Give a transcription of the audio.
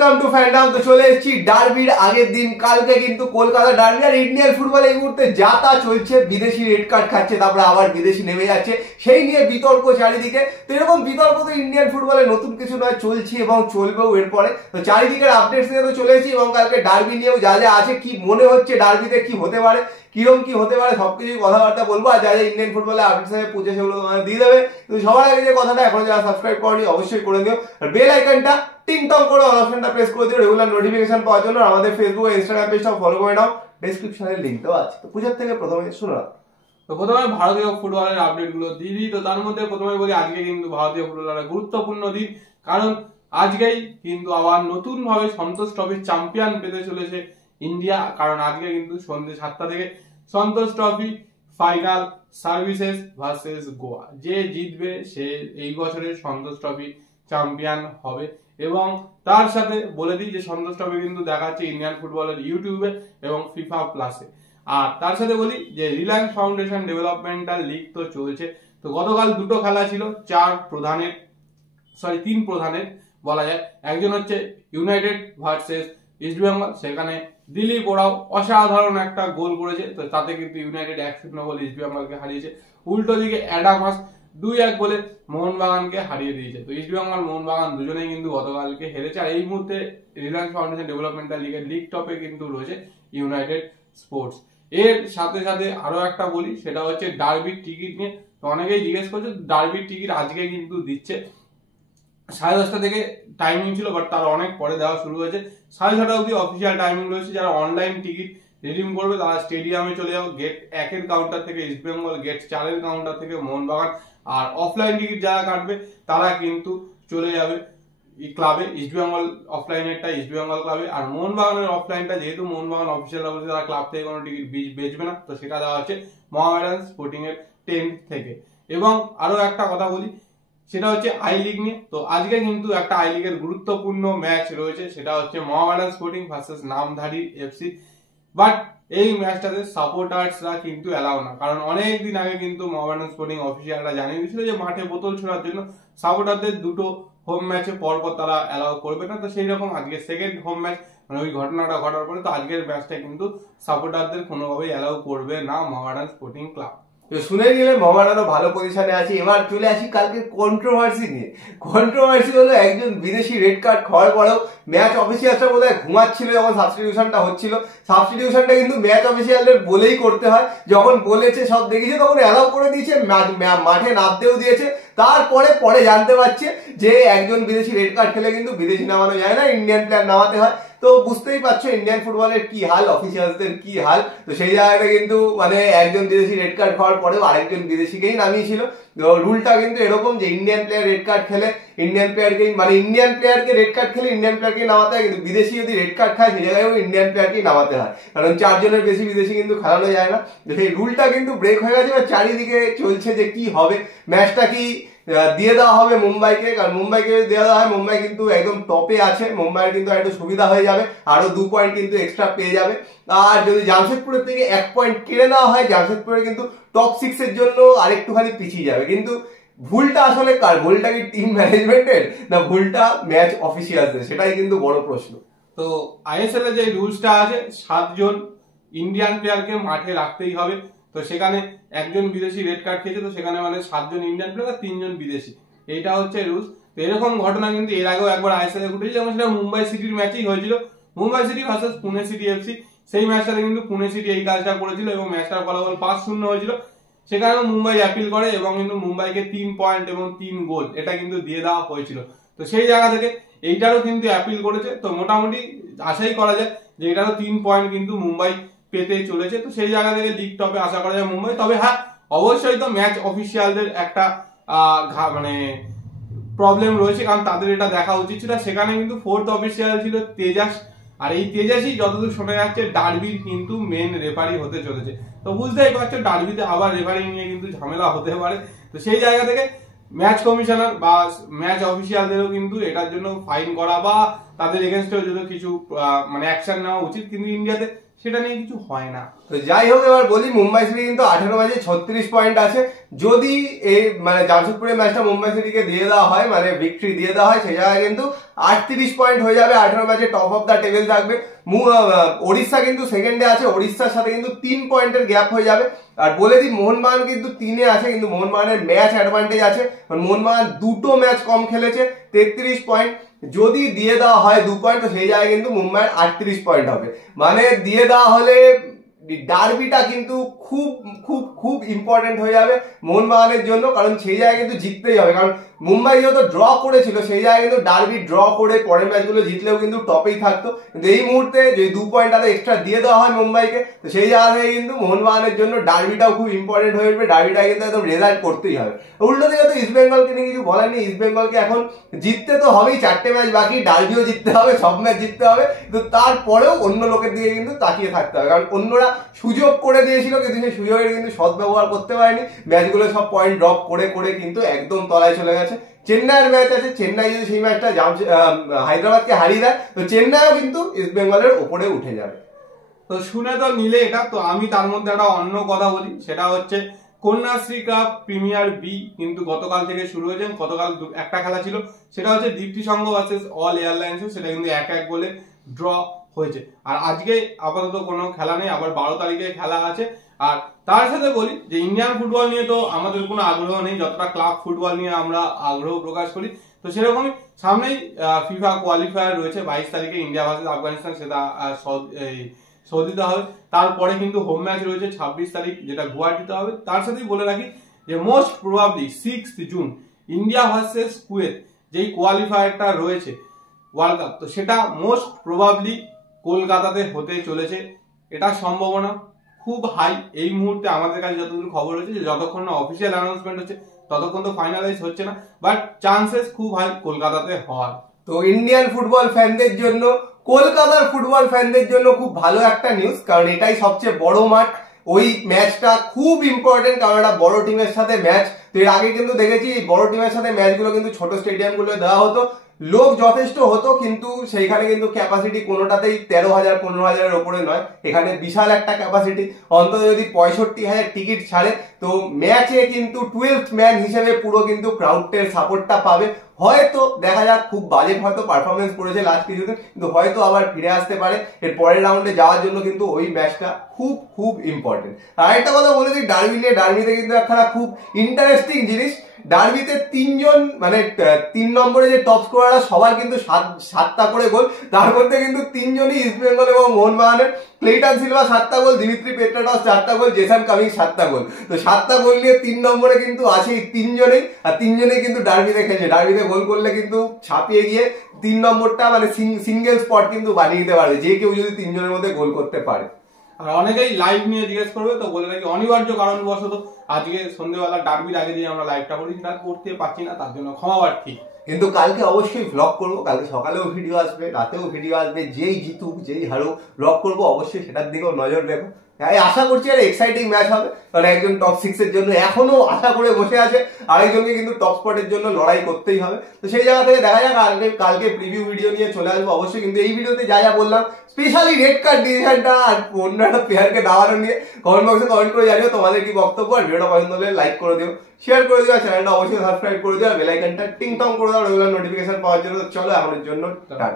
Welcome to fandom. তো চলে এসেছি ডার্বির আগের দিন, কালকে কিন্তু কলকাতা ডার্বি। আর ইন্ডিয়ান ফুটবল এই মুহূর্তে যা তা চলছে, বিদেশি রেড কার্ড খাচ্ছে, তারপরে আবার বিদেশি নেমে যাচ্ছে, সেই নিয়ে বিতর্ক চারিদিকে। তো এরকম বিতর্ক তো ইন্ডিয়ান ফুটবলে নতুন কিছু নয়, চলছে এবং চলবেও এরপরে। তো চারিদিকের আপডেটস নিয়ে তো চলে এসেছি এবং কালকে ডার্বি নিয়েও যা যা আছে, কি মনে হচ্ছে ডার্বিতে কি হতে পারে, কিরকম কি হতে পারে, সবকিছু কথাবার্তা বলবো। আর যা যা ইন্ডিয়ান ফুটবলে আপডেটস আছে পুজো, সেগুলো তোমাদের দিয়ে দেবে। তো সবার আগে যে কথাটা, এখন যারা সাবস্ক্রাইব করনি অবশ্যই করে দিও, আর বেল আইকনটা টিং টং করে অল অপশনটা প্রেস করে দিও রেগুলার নোটিফিকেশন পাওয়ার জন্য। আমাদের ফেসবুক ও ইনস্টাগ্রাম পেজটাও ফলো করে নাও, ডেসক্রিপশনে লিংক দেওয়া আছে। তো পূজার থেকে প্রথমে শোনো। তো প্রথমে ভারতীয় ফুটবলের আপডেট গুলো দিদি। তো তার মধ্যে প্রথমে বলি, আজকে কিন্তু ভারতীয় ফুটবলের গুরুত্বপূর্ণ দিন, কারণ আজকেই কিন্তু আবার নতুন ভাবে সন্তোষ ট্রফির চ্যাম্পিয়ন পেতে চলেছে ইন্ডিয়া। কারণ আজকে কিন্তু সন্ধ্যে 7টা থেকে Santosh trophy final, services versus Goa. যে জিতবে সে এই বছরের সন্তোষ ট্রফি চ্যাম্পিয়ন হবে। এবং তার সাথে বলে দিই যে সন্তোষ ট্রফি কিন্তু দেখাচ্ছে ইন্ডিয়ান ফুটবলের ইউটিউবে এবং ফিফা প্লাসে। আর তার সাথে বলি যে রিলায়েন্স ফাউন্ডেশন ডেভেলপমেন্টাল লিগ তো চলছে। তো গতকাল দুটো খেলা ছিল, তিন প্রধানের বলা যায়। একজন হচ্ছে ইউনাইটেড ভার্সেস ইস্টবেঙ্গল, সেখানে দিলীপ ওরাও অসাধারণ একটা গোল করেছে। তো তাতে কিন্তু ইউনাইটেড 1-0 গোল ইস্টবেঙ্গলকে হারিয়েছে। উল্টো দিকে অ্যাডামাস 2-1 গোলে মোহনবাগানকে হারিয়ে দিয়েছে। তো ইস্টবেঙ্গল মোহনবাগান দুজনেই কিন্তু গতকালকে হেরেছে। আর এই মুহূর্তে রিলায়েন্স ফাউন্ডেশন ডেভেলপমেন্টাল লিগের লিগ টপে কিন্তু রয়েছে ইউনাইটেড স্পোর্টস। এর সাথে সাথে আরো একটা বলি, সেটা হচ্ছে ডার্বির টিকিট নিয়ে। তো অনেকেই জিজ্ঞেস করছে, ডার্বির টিকিট আজকে কিন্তু দিচ্ছে। 10:30 থেকে টাইমিং ছিল, বাট তার অনেক পরে দেওয়া শুরু হয়েছে। 6:30 অবধি অফিসিয়াল টাইমিং রয়েছে। যারা অনলাইন টিকিট রিডিম করবে তারা স্টেডিয়ামে চলে যাও, গেট 1-এর কাউন্টার থেকে ইস্টবেঙ্গল, গেট 4-এর কাউন্টার থেকে মোহনবাগান। আর অফলাইন টিকিট যারা কাটবে তারা কিন্তু চলে যাবে ক্লাবে, ইস্টবেঙ্গল অফলাইনেরটা ইস্টবেঙ্গল ক্লাবে। আর মোহনবাগানের অফলাইনটা, যেহেতু মোহনবাগান অফিসিয়াল অবস্থা, তারা ক্লাব থেকে কোনো টিকিট বেচবে না, তো সেটা দেওয়া হচ্ছে মোহামেডান স্পোর্টিং এর টেন্ট থেকে। এবং আরো একটা কথা বলি, সেটা হচ্ছে আই লিগ নিয়ে। তো আজকে কিন্তু একটা আই লিগের গুরুত্বপূর্ণ ম্যাচ রয়েছে, সেটা হচ্ছে মোহামেডান স্পোর্টিং ভার্সেস নামধারী এফসি। বাট এই ম্যাচটাতে সাপোর্টার্সরা কিন্তু এলাও না, কারণ অনেক দিন আগে কিন্তু মোহামেডান স্পোর্টিং অফিসিয়ালরা জানিয়ে দিয়েছিল যে মাঠে বোতল ছোড়ার জন্য সাপোর্টারদের দুটো হোম ম্যাচে পরপর তারা এলাও করবে না। তো সেই রকম আজকে সেকেন্ড হোম ম্যাচ, মানে ওই ঘটনাটা ঘটার পরে, তো আজকের ম্যাচটা কিন্তু সাপোর্টারদের কোনোভাবেই এলাও করবে না মোহামেডান স্পোর্টিং ক্লাব। শুনে নিলে মোহামেডানও ভালো পজিশনে আছে। এবার চলে আসি কালকে কন্ট্রোভার্সি নিয়ে। কন্ট্রোভার্সি হলো, একজন বিদেশি রেড কার্ড খাওয়ার পরেও ম্যাচ অফিসিয়ালটা বোধহয় ঘুমাচ্ছিল যখন সাবস্টিটিউশনটা হচ্ছিল। সাবস্টিটিউশনটা কিন্তু ম্যাচ অফিসিয়ালদের বলেই করতে হয়, যখন বলেছে সব দেখেছে তখন অ্যালাউ করে দিয়েছে, মাঠে নামতেও দিয়েছে। তারপরে পরে জানতে পারছে যে একজন বিদেশি রেড কার্ড খেলে কিন্তু বিদেশি নামানো যায় না, ইন্ডিয়ান প্লেয়ার নামাতে হয়। তো বুঝতেই পারছো ইন্ডিয়ান ফুটবলের কি হাল, অফিসিয়ালসদের কি হাল। তো সেই জায়গাটা কিন্তু মানে একজন বিদেশি রেড কার্ড খাওয়ার পরেও আরেকজন বিদেশিকেই নামিয়েছিল। রুলটা কিন্তু এরকম যে ইন্ডিয়ান প্লেয়ার রেড কার্ড খেলে ইন্ডিয়ান প্লেয়ারকেই, মানে ইন্ডিয়ান প্লেয়ারকে রেড কার্ড খেলে ইন্ডিয়ান প্লেয়ারকেই নামাতে হয়, কিন্তু বিদেশি যদি রেড কার্ড খায় সেই জায়গায় ইন্ডিয়ান প্লেয়ারকেই নামাতে হয়, কারণ 4 জনের বেশি বিদেশি কিন্তু খেলানো যায় না। সেই রুলটা কিন্তু ব্রেক হয়ে গেছে। আর চারিদিকে চলছে যে কি হবে, ম্যাচটা কি দিয়ে দেওয়া হবে মুম্বাইকে। কারণ মুম্বাইকে দিয়ে দেওয়া হয়, মুম্বাই কিন্তু একদম টপে আছে, মুম্বাইয়ের কিন্তু একটু সুবিধা হয়ে যাবে, আরো 2 পয়েন্ট কিন্তু এক্সট্রা পেয়ে যাবে। আর যদি জামশেদপুরের থেকে 1 পয়েন্ট কেড়ে নেওয়া হয়, জামশেদপুরে কিন্তু টপ 6 এর জন্য আরেকটুখানি পিছিয়ে যাবে। কিন্তু ভুলটা আসলে কার? ভুলটা কি টিম ম্যানেজমেন্টের, না ভুলটা ম্যাচ অফিসিয়ালদের? সেটাই কিন্তু বড় প্রশ্ন। তো আইএসএল এর যে রুলসটা আছে, 7 জন ইন্ডিয়ান প্লেয়ারকে মাঠে রাখতেই হবে। তো সেখানে একজন বিদেশি রেড কার্ড খেয়েছে, তো সেখানে মানে 7 জন ইন্ডিয়ান প্লেয়ার, 3 জন বিদেশি, এইটা হচ্ছে রুলস। তো এরকম ঘটনা কিন্তু এর আগেও একবার আইএসএল এ ঘটেছে, যেমন সেটা মুম্বাই সিটির ম্যাচেই হয়েছিল, Mumbai city versus Pune city FC. সেই ম্যাচটাতে কিন্তু পুনে সিটি এই কাজটা করেছিল এবং ম্যাচটার ফলাফল 5-0 হয়েছিল। সেখানেও মুম্বাই অ্যাপিল করে এবং কিন্তু মুম্বাইকে 3 পয়েন্ট এবং 3 গোল এটা কিন্তু দিয়ে দেওয়া হয়েছিল। তো সেই জায়গা থেকে এইটারও কিন্তু অ্যাপিল করেছে। তো মোটামুটি আশাই করা যায় যে এটারও 3 পয়েন্ট কিন্তু মুম্বাই পেতে চলেছে। তো সেই জায়গা থেকে লিগ টপে আশা করা যায় মুম্বাই। তবে হ্যাঁ, অবশ্যই তো ম্যাচ অফিসিয়ালদের একটা মানে প্রবলেম রয়েছে, কারণ তাদের এটা দেখা উচিত ছিল। সেখানে কিন্তু 4th অফিসিয়াল ছিল তেজাস, আর এই তেজাসই যতদূর শোনা যাচ্ছে ডার্বির কিন্তু মেন রেফারি হতে চলেছে। তো বুঝতেই পারছো ডার্বিতে আবার রেফারি নিয়ে কিন্তু ঝামেলা হতে পারে। তো সেই জায়গা থেকে ম্যাচ কমিশনার বা ম্যাচ অফিসিয়ালদেরও কিন্তু এটার জন্য ফাইন করা বা তাদের এগেনস্টেও যদি কিছু মানে অ্যাকশন নেওয়া উচিত। কিন্তু ইন্ডিয়াতে সেটা নিয়ে কিছু হয় না। তো যাই হোক, এবার বলি মুম্বাই সিটি কিন্তু 18 ম্যাচে 36 পয়েন্ট আছে। যদি এই মানে জামশেদপুরের ম্যাচটা মুম্বাই সিটিকে দিয়ে দেওয়া হয়, মানে ভিক্টরি দিয়ে দেওয়া হয়, সেই জায়গায় কিন্তু 38 পয়েন্ট হয়ে যাবে, 18 ম্যাচে টপ অফ দ্য টেবিল থাকবে। ওড়িশা কিন্তু সেকেন্ডে আছে, ওড়িশার সাথে কিন্তু 3 পয়েন্টের গ্যাপ হয়ে যাবে। আর বলে দিই মোহনবাগান কিন্তু 3-এ আছে, কিন্তু মোহনবাগানের ম্যাচ অ্যাডভান্টেজ আছে, মোহনবাগান 2টো ম্যাচ কম খেলেছে, 33 পয়েন্ট। যদি দিয়ে দেওয়া হয় 2 পয়েন্ট, তো সেই জায়গায় কিন্তু মুম্বাইয়ের 38 পয়েন্ট হবে। মানে দিয়ে দেওয়া হলে ডার্বিটা কিন্তু খুব খুব খুব ইম্পর্টেন্ট হয়ে যাবে মোহনবাগানের জন্য, কারণ সেই জায়গায় কিন্তু জিততেই হবে। কারণ মুম্বাই যেহেতু ড্র করেছিল, সেই জায়গায় কিন্তু ডার্বি ড্র করে পরের ম্যাচগুলো জিতলেও কিন্তু টপেই থাকতো। কিন্তু এই মুহূর্তে যদি 2 পয়েন্ট আরো এক্সট্রা দিয়ে দেওয়া হয় মুম্বাইকে, তো সেই জায়গা থেকে কিন্তু মোহনবাগানের জন্য ডার্বিটাও খুব ইম্পর্টেন্ট হয়ে উঠবে, ডার্বিটা কিন্তু একদম রেজাল্ট করতেই হবে। উল্টো দিকে তো ইস্ট বেঙ্গলকে নিয়ে কিছু বলার নেই, ইস্ট বেঙ্গলকে এখন জিততে তো হবেই, 4টে ম্যাচ বাকি, ডার্বিও জিততে হবে, সব ম্যাচ জিততে হবে, কিন্তু তারপরেও অন্য লোকের দিকে কিন্তু তাকিয়ে থাকতে হবে, কারণ অন্যরা সুযোগ করে দিয়েছিল কিন্তু সেই সুযোগের কিন্তু সদ্ব্যবহার করতে পারেনি, ম্যাচগুলো সব পয়েন্ট ড্রপ করে করে কিন্তু একদম তলায় চলে গেছে। চেন্নাইয়ের ম্যাচ আছে, চেন্নাই যদি সেই ম্যাচটা হায়দ্রাবাদকে হারিয়ে দেয়, তো চেন্নাইও কিন্তু ইস্ট বেঙ্গলের উপরে উঠে যাবে। তো শুনে তো নিলে এটা, তো আমি তার মধ্যে একটা অন্য কথা বলি, সেটা হচ্ছে কন্যাশ্রী কাপ প্রিমিয়ার বি কিন্তু গতকাল থেকে শুরু হয়েছে। গতকাল একটা খেলা ছিল, সেটা হচ্ছে দীপ্তি সংঘ ভার্সেস অল এয়ারলাইন্স, সেটা কিন্তু 1-1 গোলে ড্র হয়েছে। আর আজকে আপাতত কোনো খেলা নেই, আবার 12 তারিখে খেলা আছে। আর তার সাথে বলি যে ইন্ডিয়ান ফুটবল নিয়ে তো আমাদের কোনো আগ্রহ নেই, যতটা ক্লাব ফুটবল নিয়ে আমরা আগ্রহ প্রকাশ করি। তো সেরকমই সামনেই ফিফা কোয়ালিফায়ার রয়েছে 22 তারিখে, ইন্ডিয়া ভার্সেস আফগানিস্তান, সেটা সৌদিতে হবে। তারপরে কিন্তু হোম ম্যাচ রয়েছে 26 তারিখ, যেটা গুয়াহাটিতে হবে। তার সাথেই বলে রাখি যে most probably 6 June India versus Kuwait যেই কোয়ালিফায়ারটা রয়েছে ওয়ার্ল্ড কাপ, তো সেটা মোস্ট প্রবাবলি কলকাতাতে হতে চলেছে। এটা সম্ভাবনা খুব হাই এই মুহূর্তে আমাদের কাছে যতদূর খবর হচ্ছে, যে যতক্ষণ না অফিসিয়াল অ্যানাউন্সমেন্ট হচ্ছে ততক্ষণ তো ফাইনালাইজ হচ্ছে না, বাট চান্সেস খুব হাই কলকাতাতে হওয়ার। তো ইন্ডিয়ান ফুটবল ফ্যানদের জন্য, কলকাতার ফুটবল ফ্যানদের জন্য খুব ভালো একটা নিউজ, কারণ এটাই সবচেয়ে বড় মাঠ। ওই ম্যাচটা খুব ইম্পর্টেন্ট, কারণ একটা বড় টিমের সাথে ম্যাচ। তো এর আগে কিন্তু দেখেছি বড় টিমের সাথে ম্যাচগুলো কিন্তু ছোট স্টেডিয়াম গুলো দেওয়া হতো, লোক যথেষ্ট হতো, কিন্তু সেইখানে কিন্তু ক্যাপাসিটি কোনোটাতেই 13,000 15,000-এর ওপরে নয়। এখানে বিশাল একটা ক্যাপাসিটি, অন্তত যদি 65,000 টিকিট ছাড়ে, তো ম্যাচে কিন্তু 12th ম্যান হিসেবে পুরো কিন্তু ক্রাউডের সাপোর্টটা পাবে। হয়তো দেখা যাক, খুব বাজেট হয়তো পারফরমেন্স করেছে লাস্ট কিছুদিন, কিন্তু হয়তো আবার ফিরে আসতে পারে এর পরের রাউন্ডে যাওয়ার জন্য, কিন্তু ওই ম্যাচটা খুব খুব ইম্পর্টেন্ট। আর একটা কথা বলে দিই, ডার্বি নিয়ে, ডার্বিতে কিন্তু একটা খুব ইন্টারেস্টিং জিনিস, ডার্বিতে 3জন মানে 3 নম্বরে যে টপ স্কোরাররা সবার কিন্তু 7টা করে গোল, তার মধ্যে কিন্তু 3জনই ইস্ট বেঙ্গল এবং মোহনবাগানের। ক্লেটন সিলভা 7টা গোল, দিমিত্রি পেট্রাটস 4টা গোল, জেসন কামিন্স 7টা গোল। তো 7টা গোল নিয়ে 3 নম্বরে কিন্তু আছে 3জনেই, আর 3জনেই কিন্তু ডার্বিতে খেলছে। ডার্বিতে গোল করলে কিন্তু ছাপিয়ে গিয়ে 3 নম্বরটা মানে সিঙ্গেল স্পট কিন্তু বানিয়ে দিতে পারবে, যে কেউ যদি 3জনের মধ্যে গোল করতে পারে। আর অনেকেই লাইভ নিয়ে জিজ্ঞেস করবে, তো বলে রাখি অনিবার্য কারণবশত আজকে সন্ধ্যেবেলা ডার্বির আগে দিয়ে আমরা লাইভটা করি, সেটা করতে পারছি না, তার জন্য ক্ষমা প্রার্থী। কিন্তু কালকে অবশ্যই ব্লগ করবো, কালকে সকালেও ভিডিও আসবে, রাতেও ভিডিও আসবে, যেই জিতুক যেই হারুক ব্লগ করবো, অবশ্যই সেটার দিকেও নজর রেখো। আশা করছি আর এক্সাইটিং ম্যাচ হবে, কারণ একজন টপ 6 এর জন্য এখনো আশা করে বসে আছে, আরেকজনকে কিন্তু টপ স্পটের জন্য লড়াই করতেই হবে। তো সেই জায়গা থেকে দেখা যাক, কালকে প্রিভিউ ভিডিও নিয়ে চলে আসবো অবশ্যই। কিন্তু এই ভিডিওতে যা যা বললাম, স্পেশালি রেড কার্ড ডিসিশনটা আর অন্য একটা প্লেয়ারকে দেওয়ানো নিয়ে কমেন্ট বক্সে কমেন্ট করে জানিও তোমাদের কি বক্তব্য। আর ভিডিওটা পছন্দ হলে লাইক করে দিও, শেয়ার করে দিও, চ্যানেলটা অবশ্যই সাবস্ক্রাইব করে দিও, আর বেল আইকনটা টিং টং করে দাও রেগুলার নোটিফিকেশন পাওয়ার জন্য। চলো এখনের জন্য টাটা।